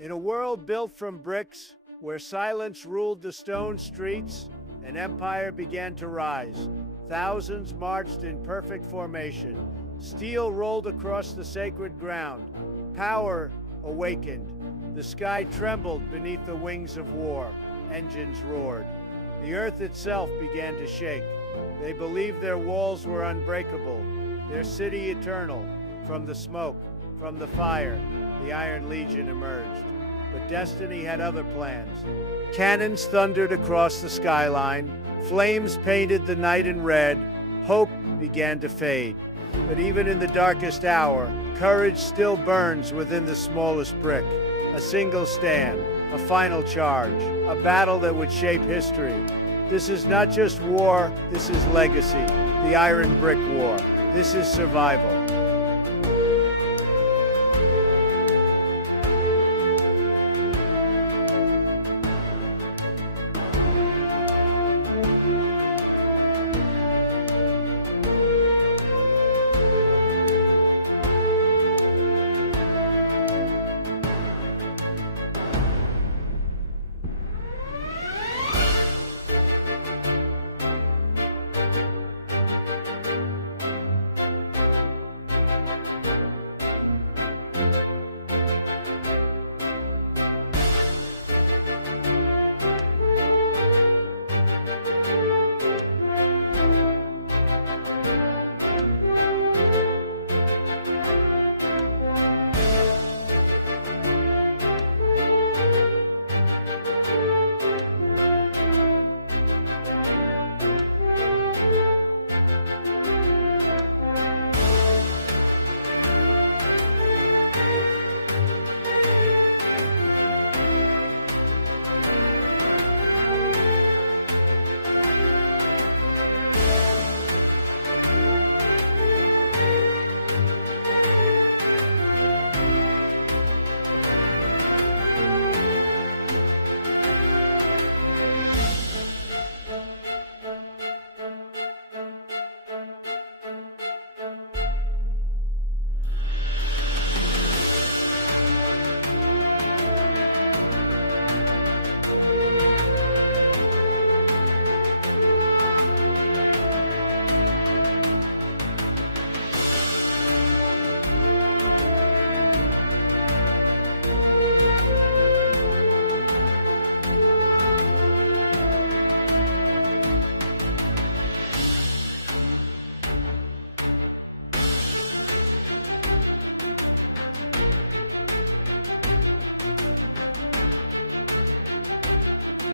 In a world built from bricks, where silence ruled the stone streets, an empire began to rise. Thousands marched in perfect formation. Steel rolled across the sacred ground. Power awakened. The sky trembled beneath the wings of war. Engines roared. The earth itself began to shake. They believed their walls were unbreakable, their city eternal. From the smoke, from the fire, the Iron Legion emerged. But destiny had other plans. Cannons thundered across the skyline. Flames painted the night in red. Hope began to fade. But even in the darkest hour, courage still burns within the smallest brick. A single stand, a final charge, a battle that would shape history. This is not just war, this is legacy. The Iron Brick War. This is survival.